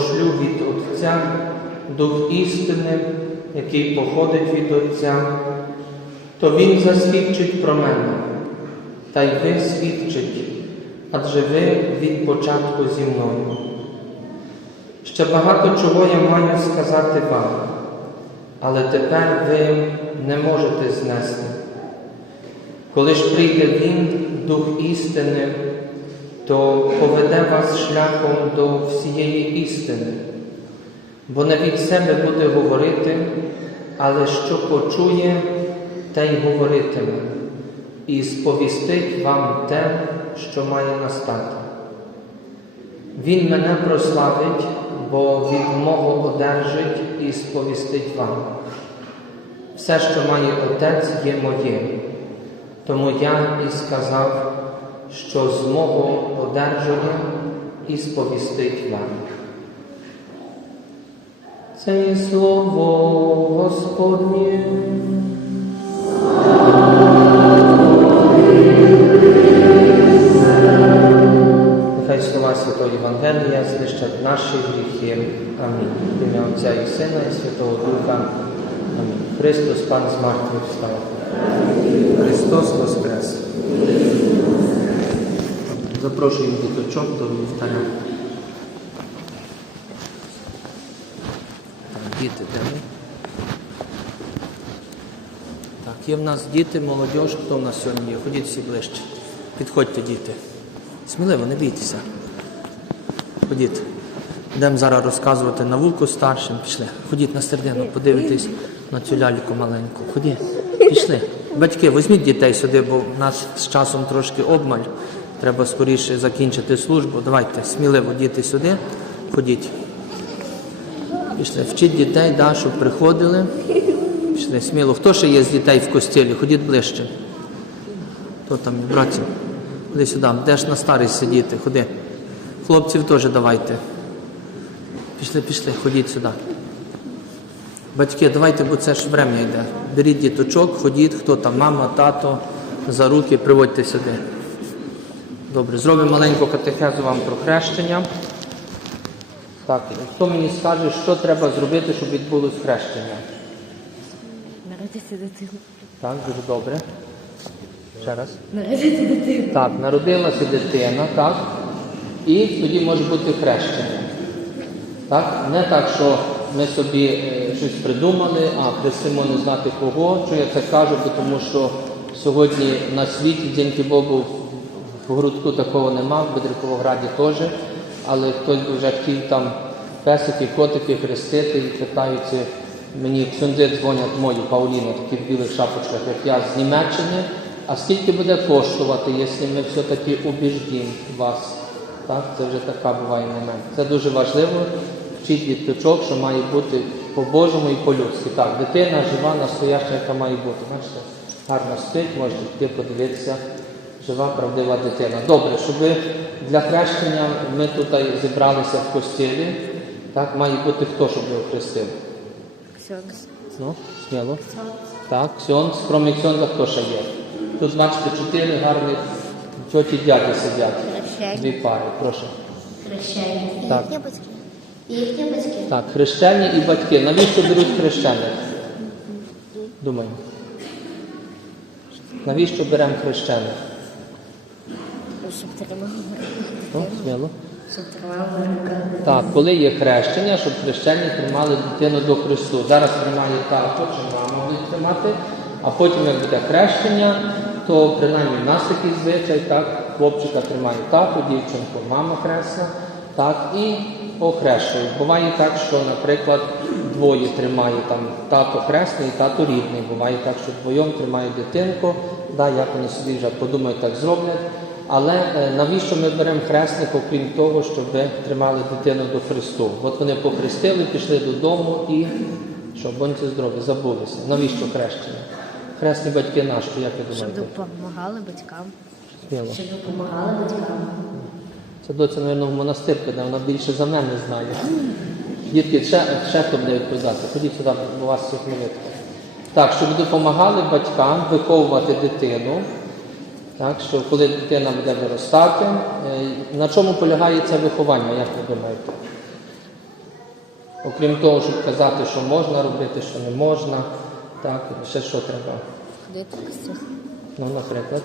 пошлю від Отця, Дух істини, який походить від Отця, то Він засвідчить про мене, та й ви свідчить, адже ви від початку зі мною. Ще багато чого я маю сказати вам, але тепер ви не можете знести. Коли ж прийде Він, Дух істини, то поведе вас шляхом до всієї істини, бо не від себе буде говорити, але що почує, те й говоритиме, і сповістить вам те, що має настати. Він мене прославить, бо від мого одержить і сповістить вам. Все, що має Отець, є моє. Тому я і сказав, що з мого одержання і сповістить вам. Це є слово Господнє. Нехай слова Святого Євангелія знищать наші гріхи. Амінь. Ім'я Отця і Сина і Святого Духа. Амінь. Христос, Пан з мертвих встав. Христос Воскрес. Запрошуємо діточок до вівтаря. Діти, де ви? Так, є в нас діти, молодь, хто в нас сьогодні є? Ходіть всі ближче. Підходьте, діти. Сміливо, не бійтеся. Ходіть. Йдемо зараз розказувати науку старшим. Пішли. Ходіть на середину, подивитесь на цю ляльку маленьку. Ходіть. Пішли. Батьки, візьміть дітей сюди, бо в нас з часом трошки обмаль. Треба скоріше закінчити службу. Давайте, сміливо діти сюди. Ходіть. Пішли. Вчіть дітей, да, щоб приходили. Пішли, сміло. Хто ще є з дітей в костілі? Ходіть ближче. Хто там, братці? Ходи сюди, де ж на старість сидіти, ходи. Хлопців теж давайте. Пішли, пішли, ходіть сюди. Батьки, давайте, бо це ж врем'я йде. Беріть діточок, ходіть, хто там, мама, тато, за руки, приводьте сюди. Добре, зробимо маленьку катехезу вам про хрещення. Так, хто мені скаже, що треба зробити, щоб відбулось хрещення? Народити дитину. Так, дуже добре. Ще раз. Народити дитину. Так, народилася дитина, так? І тоді може бути хрещення. Так? Не так, що ми собі е, щось придумали, а хрестимо не знати кого. Що я це кажу, бо тому що сьогодні на світі, дякую Богу, в грудку такого нема, в Бедриковограді теж, але хтось вже хотів там песики, котики хрестити і питаються, мені ксюндзи дзвонять мої Пауліни, такі в білих шапочках, як я з Німеччини. А скільки буде коштувати, якщо ми все-таки убіждім вас? Так, це вже така буває момент. Це дуже важливо. Вчіть діточок, що має бути по-божому і по-людськи. Так, дитина жива, настояща, яка має бути. Бачите, гарно спить, можете піти подивитися. Жива, правдива дитина. Добре, щоб ви для хрещення ми тут зібралися в костілі. Так, має бути хто, щоб його хрестив? Ксьонс. Ну, сміло. Так, ксьонз, крім ксьонза, хто ще є? Тут, бачите, чотири гарних тьоті дяді сидять. Хрещені. Дві пари, прошу. Хрещені. Так. Їхні батьки. Їхні батьки. Так, хрещені і батьки. Навіщо беруть хрещених? Думаю. Навіщо беремо хрещених? Щоб тримали. Сміло. Щоб тримали. Так, коли є хрещення, щоб хрещені тримали дитину до Христу. Зараз тримає тато чи мама будуть тримати, а потім, як буде хрещення, то принаймні в нас такий звичай, так, хлопчика тримає тато, дівчинку мама хресна, так, і охрещують. Буває так, що, наприклад, двоє тримає там тато хресний і тато рідний. Буває так, що двоєм тримають дитинку, да, як вони собі вже подумають, так зроблять. Але е, навіщо ми беремо хресних, окрім того, щоб тримали дитину до Христу? От вони похрестили, пішли додому і що, будьте здорові, забулися. Навіщо хрещення? Хресні батьки наші, як ви Щоб допомагали батькам. Сміло. Щоб допомагали батькам. Це доця, мабуть, в монастир піде, вона більше за мене знає. Дітки, ще, ще хто буде відповідати. Ходіть сюди, бо вас всіх не видно. Так, щоб допомагали батькам виховувати дитину. Так, що коли дитина буде виростати, е, на чому полягає це виховання, як ви думаєте? Окрім того, щоб казати, що можна робити, що не можна, так, ще що треба? Ходити в костюм. Ну, наприклад.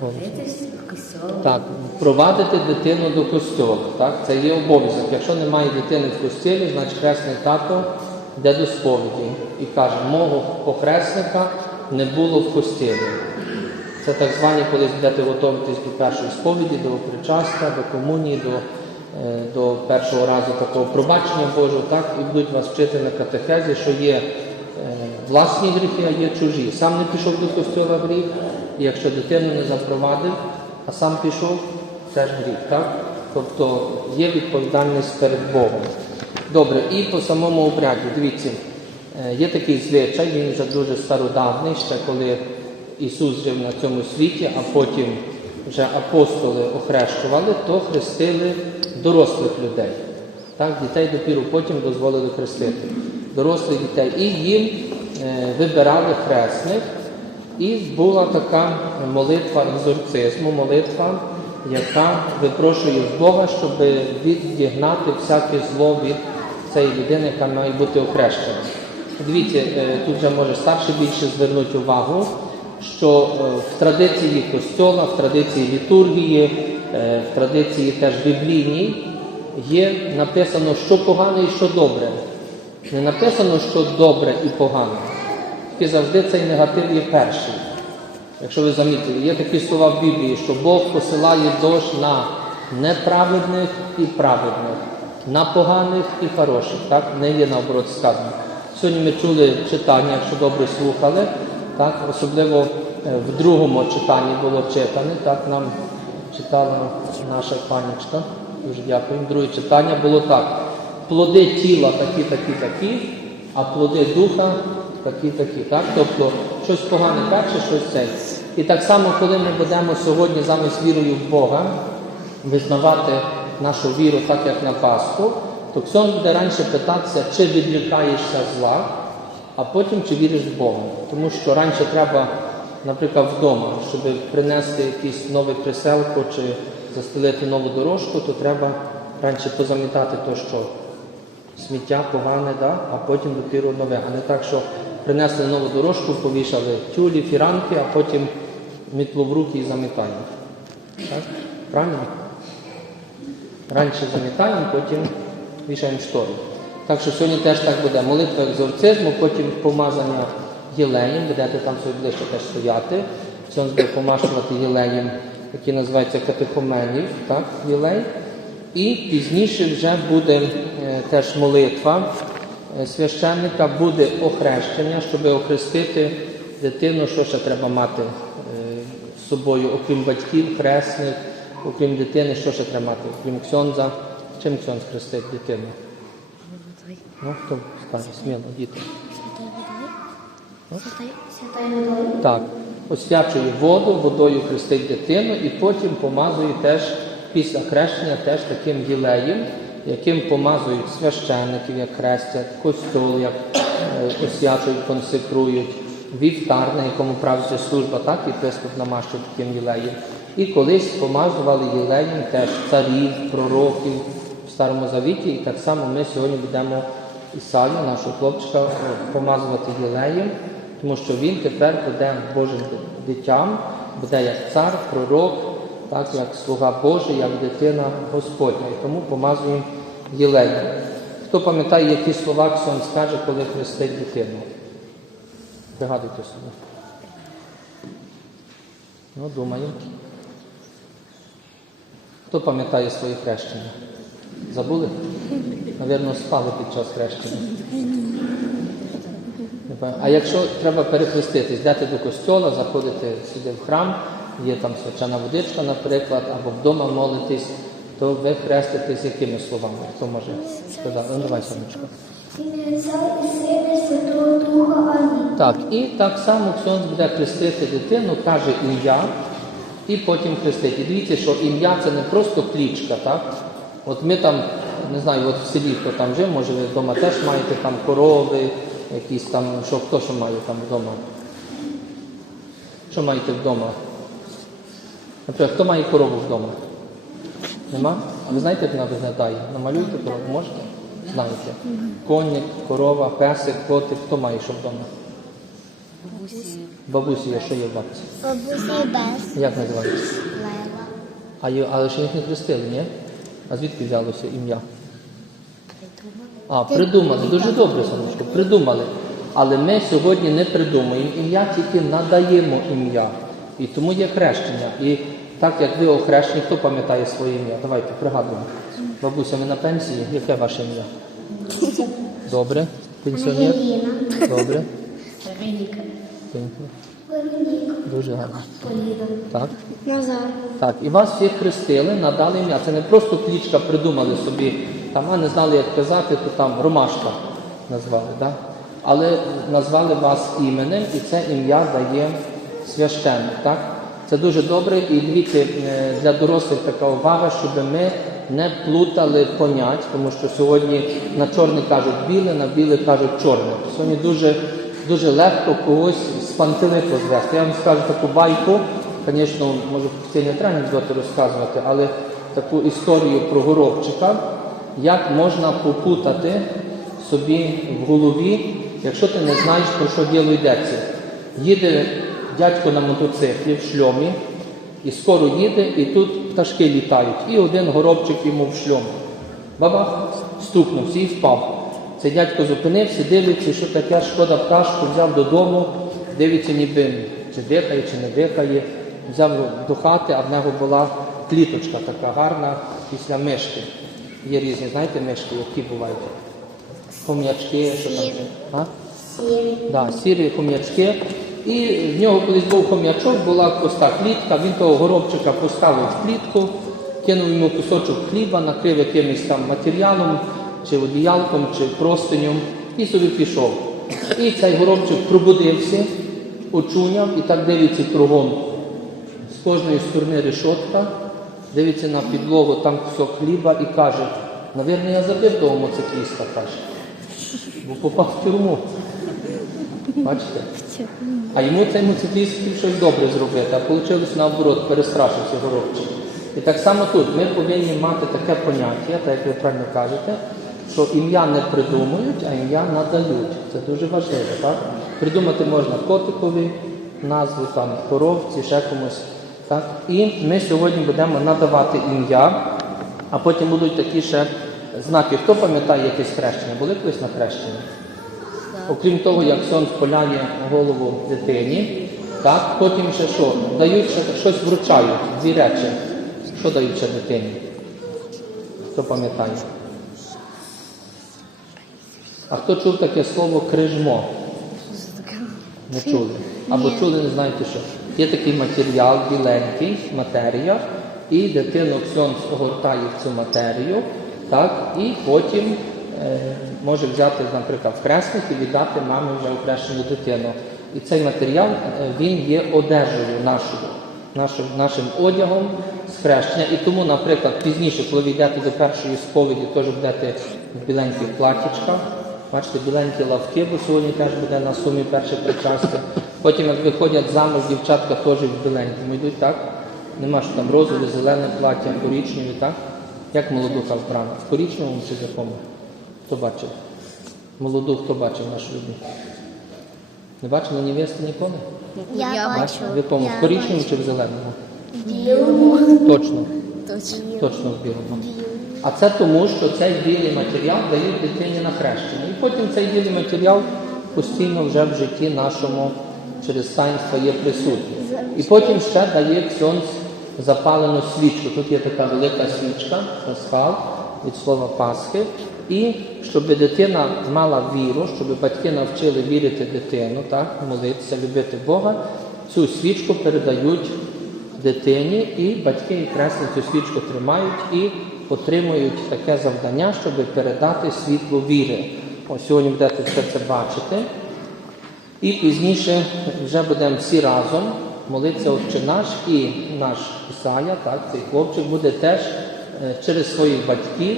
Ходити в костюм. Так, провадити дитину до костьолу. Так? Це є обов'язок. Якщо немає дитини в костілі, значить хресний тато йде до сповіді і каже, мого похресника не було в костілі. Це так звані, коли будете готуватись до першої сповіді, до причастя, до комунії, до, е, до першого разу такого пробачення Божого, так, і будуть вас вчити на катехезі, що є е, власні гріхи, а є чужі. Сам не пішов до костюла гріх, і якщо дитину не запровадив, а сам пішов, теж гріх, так? Тобто є відповідальність перед Богом. Добре, і по самому обряді, дивіться, е, є такий звичай, він вже дуже стародавний, ще коли Ісус жив на цьому світі, а потім вже апостоли охрещували, то хрестили дорослих людей. Так, дітей допіру потім дозволили хрестити. Дорослих дітей. І їм е, вибирали хресних, і була така молитва екзорцизму, молитва, яка випрошує в Бога, щоб відігнати всяке зло від цієї людини, яка має бути охрещена. Дивіться, е, тут вже може старший більше звернуть увагу, що е, в традиції костьола, в традиції літургії, е, в традиції теж біблійній є написано, що погане і що добре. Не написано, що добре і погане. Тільки завжди цей негатив є перший. Якщо ви замітили, є такі слова в Біблії, що Бог посилає дощ на неправедних і праведних, на поганих і хороших. Так? Не є наоборот сказано. Сьогодні ми чули читання, якщо добре слухали, так? особливо е, в другому читанні було читане, так нам читала наша панічка. Дуже дякую. Друге читання було так. Плоди тіла такі, такі, такі, а плоди духа такі, такі. Так? Тобто щось погане перше, щось це. І так само, коли ми будемо сьогодні замість вірою в Бога визнавати нашу віру так, як на Пасху, то Ксон буде раніше питатися, чи відлікаєшся зла, а потім чи віриш в Бога. Тому що раніше треба, наприклад, вдома, щоб принести якийсь новий приселку чи застелити нову дорожку, то треба раніше позамітати то, що сміття погане, да? а потім допіру нове. А не так, що принесли нову дорожку, повішали тюлі, фіранки, а потім мітло в руки і замітаємо. Так? Правильно? Раніше замітаємо, потім вішаємо штори. Так що сьогодні теж так буде. Молитва екзорцизму, потім помазання єлеєм, будете там собі ближче теж стояти. Сьогодні буде помашувати єлеєм, який називається катехоменів, так, єлей. І пізніше вже буде е, теж молитва е, священника, буде охрещення, щоб охрестити дитину, що ще треба мати е, з собою, окрім батьків, хресних, окрім дитини, що ще треба мати, окрім ксьонза. Чим ксьонз хрестить дитину? Ну, хто скаже, сміло, діти. Святою водою. Святою- Святою водою. Так, освячує воду, водою хрестить дитину і потім помазує теж після хрещення теж таким гілеєм, яким помазують священників, як хрестять, костюл, як е, освячують, консекрують, вівтар, на якому правиться служба, так, і єпископ намащує таким гілеєм. І колись помазували гілеєм теж царів, пророків Старому Завіті, і так само ми сьогодні будемо Ісаю, нашого хлопчика, помазувати гілеєм, тому що він тепер буде Божим дитям, буде як цар, пророк, так як слуга Божий, як дитина Господня. І тому помазуємо гілеєм. Хто пам'ятає, які слова Ксон скаже, коли хрестить дитину? Пригадуйте собі. Ну, думаю. Хто пам'ятає своє хрещення? Забули? Навірно, спали під час хрещення. А якщо треба перехреститись, йдете до костьола, заходите сюди в храм, є там свячена водичка, наприклад, або вдома молитесь, то ви хреститесь якими словами? Хто може сказати? Ну, давай, сонечко. Так, і так само Ксьонз буде хрестити дитину, каже ім'я, і потім хрестить. І дивіться, що ім'я це не просто клічка, так? От ми там, не знаю, от в селі хто там жив, може ви вдома теж маєте там корови, якісь там, що хто що має там вдома? Що маєте вдома? Наприклад, хто має корову вдома? Нема? А ви знаєте, як вона виглядає? Намалюйте корову, можете? Знаєте. Коник, корова, песик, котик, хто має що вдома? Бабусі, є, що є в бабці? Бабусі без Як називається? лева. А є- але ще їх не хрестили, ні? А звідки взялося ім'я? А, придумали. Дуже добре, сонечко, придумали. Але ми сьогодні не придумуємо ім'я, тільки надаємо ім'я. І тому є хрещення. І так як ви охрещені, хто пам'ятає своє ім'я? Давайте пригадуємо. Бабуся, ми на пенсії. Яке ваше ім'я? Добре. Пенсіонер? Добре. Вероніка. Дуже гарно. Так. Назар. Так, і вас всіх хрестили, надали ім'я. Це не просто клічка придумали собі, там, а не знали, як казати, то там Ромашка назвали, да? але назвали вас іменем, і це ім'я дає священник. Так? Це дуже добре, і дивіться, е, для дорослих така увага, щоб ми не плутали понять, тому що сьогодні на чорне кажуть біле, на біле кажуть чорне. Сьогодні дуже, дуже легко когось пантелику звести. Я вам скажу таку байку, Звісно, може не треба анекдоти розказувати, але таку історію про горобчика, як можна попутати собі в голові, якщо ти не знаєш, про що діло йдеться. Їде дядько на мотоциклі в шльомі, і скоро їде, і тут пташки літають. І один горобчик йому в шльом. Бабах стукнувся і впав. Цей дядько зупинився, дивиться, що таке шкода пташку, взяв додому, дивиться, ніби чи дихає, чи не дихає. Взяв до хати, а в нього була кліточка така гарна після мишки. Є різні, знаєте, мишки, які бувають? Хом'ячки, що там. А? Сірі. Да, сірі хом'ячки. І в нього колись був хом'ячок, була ось клітка, він того горобчика поставив в клітку, кинув йому кусочок хліба, накрив якимось там матеріалом, чи одіялком, чи простинем, і собі пішов. І цей горобчик пробудився, очуняв і так дивиться кругом. З кожної сторони решотка, дивиться на підлогу, там кусок хліба і каже, навірно, я забив того моцикліста, каже, бо попав в тюрму. Бачите? А йому цей моцикліст хотів щось добре зробити, а вийшло наоборот, перестрашився горобчик. І так само тут ми повинні мати таке поняття, так як ви правильно кажете, що ім'я не придумують, а ім'я надають. Це дуже важливо, так? Придумати можна котикові назву, там, коровці, ще комусь. Так? І ми сьогодні будемо надавати ім'я, а потім будуть такі ще знаки. Хто пам'ятає якесь хрещення? Були колись на хрещенні? Окрім того, як сон спаляє голову дитині, так, потім ще що? Дають ще щось вручають, дві речі. Що дають ще дитині? Хто пам'ятає? А хто чув таке слово крижмо? Не чули. Або чули, не знаєте що. Є такий матеріал біленький, матерія, і дитину ксьонц огортає в цю матерію, так, і потім е, може взяти, наприклад, хресник і віддати мамі вже окрещену дитину. І цей матеріал е, він є одежею нашою, нашим, нашим одягом з хрещення. І тому, наприклад, пізніше, коли ви йдете до першої сповіді, теж будете в біленьких платічках. Бачите, біленькі лавки, бо сьогодні теж буде на сумі перше причастя. Потім, як виходять замуж, дівчатка теж в біленькому йдуть, так? Нема що там розове, зелене плаття, корічневі, так? Як молодуха вбрана? В корічневому чи якому? Хто бачив? Молоду хто бачив в нашій любі? Не бачили невести ніколи? Я бачу. В якому? В Я корічневому чи в зеленому? Білому. Точно. Точно. Точно в білому. А це тому, що цей білий матеріал дають дитині на хрещення. І потім цей білий матеріал постійно вже в житті нашому через таїнство є присутній. І потім ще дає ксьонц запалену свічку. Тут є така велика свічка, пасхал, від слова Пасхи. І щоб дитина мала віру, щоб батьки навчили вірити дитину, так, молитися, любити Бога, цю свічку передають дитині, і батьки і хресні цю свічку тримають і отримують таке завдання, щоб передати світло віри. Ось сьогодні будете все це бачити. І пізніше вже будемо всі разом молитися Отче наш і наш Ісая, так, цей хлопчик буде теж е, через своїх батьків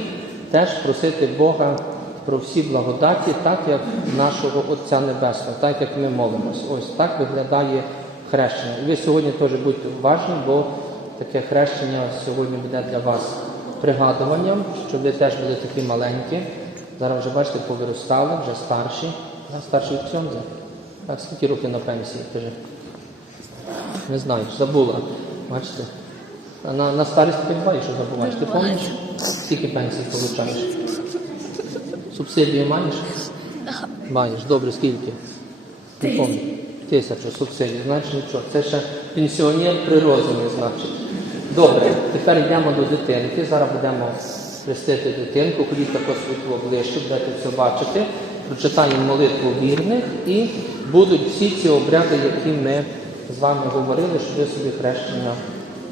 теж просити Бога про всі благодаті, так як нашого Отця Небесного, так як ми молимось. Ось так виглядає хрещення. І ви сьогодні теж будьте уважні, бо таке хрещення сьогодні буде для вас пригадуванням, щоб ви теж були такі маленькі. Зараз вже бачите, повиростали, вже старші. А, старший в цьому. Так, скільки років на пенсії? Кажи. Не знаю, забула. Бачите? На, на старість ти бачиш, що забуваєш. Ти пам'ятаєш? Скільки пенсій получаєш? Субсидію маєш? Маєш. Добре, скільки? Не пам'ятаю. Тисячу субсидій. Значить нічого. Це ще пенсіонер при значить. Добре, тепер йдемо до дитинки. Зараз будемо хрестити дитинку. Ходіть також світло ближче, будете це бачити. Прочитаємо молитву вірних і будуть всі ці обряди, які ми з вами говорили, щоб ви собі хрещення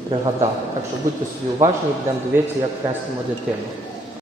пригадали. Так що будьте собі уважні будемо дивитися, як хрестимо дитину.